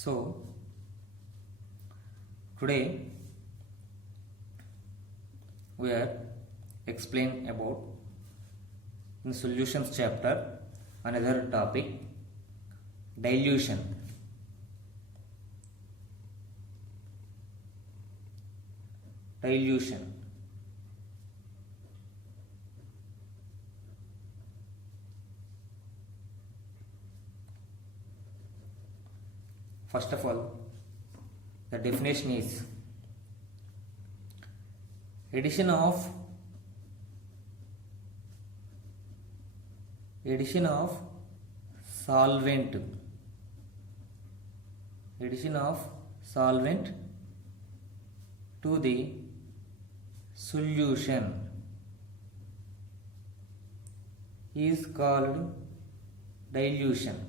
So today we are explain about in solutions chapter another topic, dilution. First of all, the definition is addition of solvent to the solution is called dilution.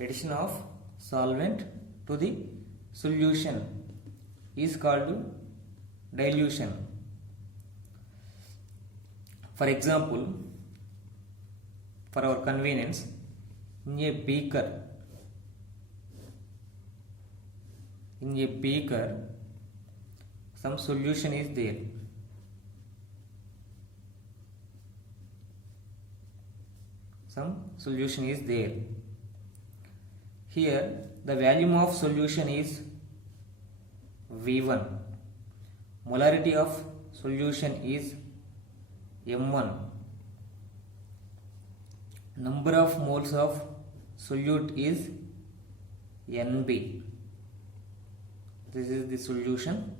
Addition of solvent to the solution is called dilution. For example, for our convenience, in a beaker some solution is there. Here the volume of solution is V1, molarity of solution is M1, number of moles of solute is NB. This is the solution.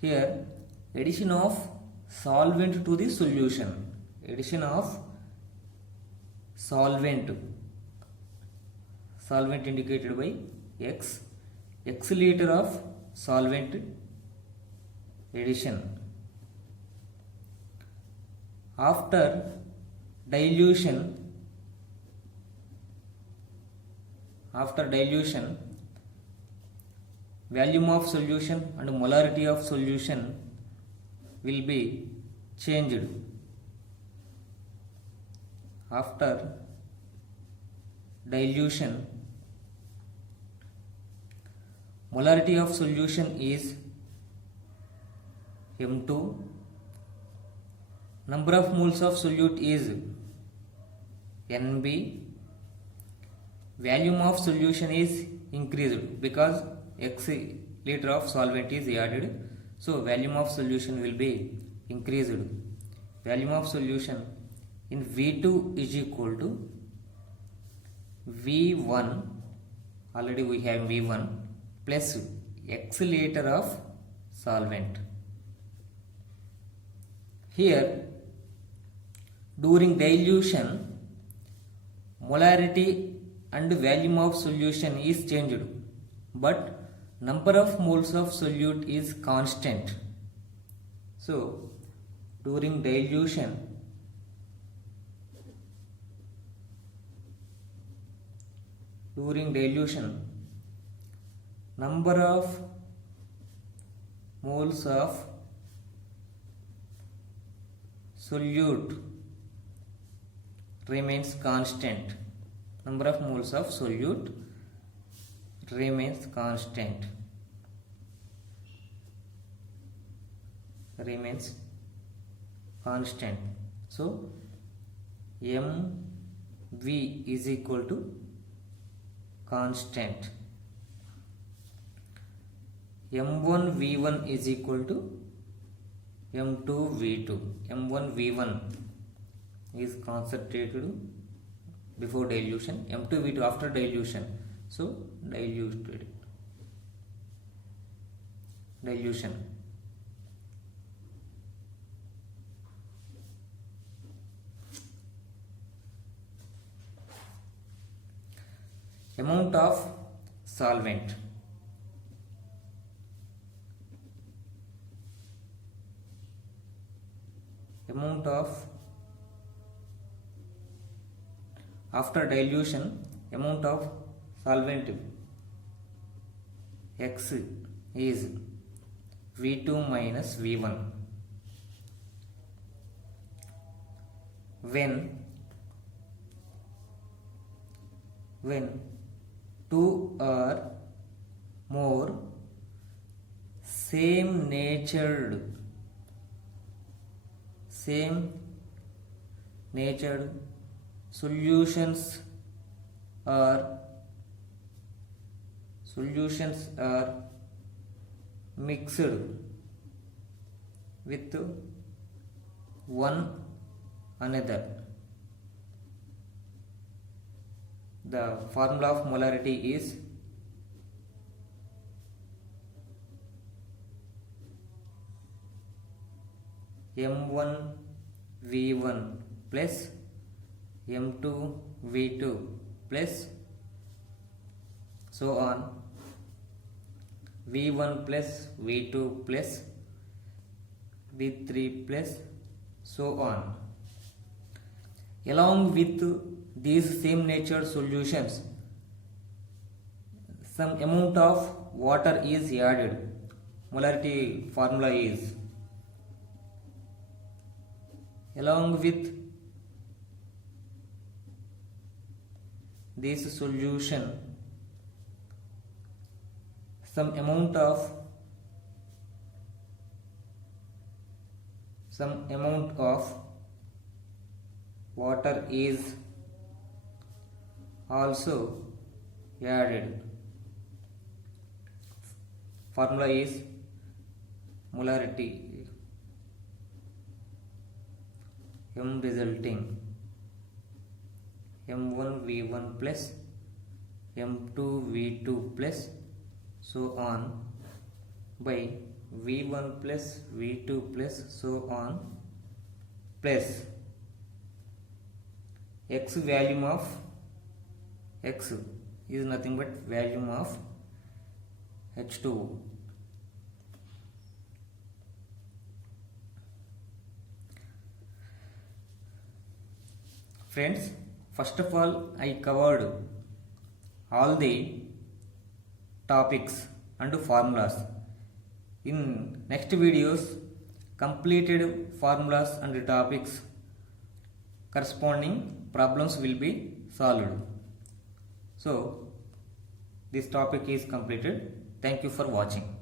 Here addition of solvent to the solution. Addition of solvent indicated by X liter of solvent addition. After dilution, volume of solution and molarity of solution will be changed. After dilution, molarity of solution is M2, number of moles of solute is NB, volume of solution is increased because X liter of solvent is added, so volume of solution will be increased. Volume of solution in V2 is equal to V1, already we have V1, plus X liter of solvent. Here during dilution, molarity and volume of solution is changed, but number of moles of solute is constant. So during dilution, number of moles of solute remains constant. Number of moles of solute remains constant. So MV is equal to constant. M1 V1 is equal to M2 V2. M1 V1 is concentrated before dilution, M2 V2 after dilution. So dilution. Amount of solvent. After dilution, amount of solvent X is V2 minus V1. when two or more same natured solutions are mixed with one another. The formula of molarity is M1V1 plus M2V2 plus so on, V1 plus V2 plus V3 plus so on. Along with these same nature solutions, some amount of water is added. Molarity formula is along with this solution, some amount of water is also added. Formula is molarity M resulting M1V1 plus M2V2 plus so on by V1 plus V2 plus so on plus x value of x is nothing but volume of H2O. Friends, first of all, I covered all the topics and formulas. In next videos, completed formulas and topics corresponding problems will be solved. So this topic is completed. Thank you for watching.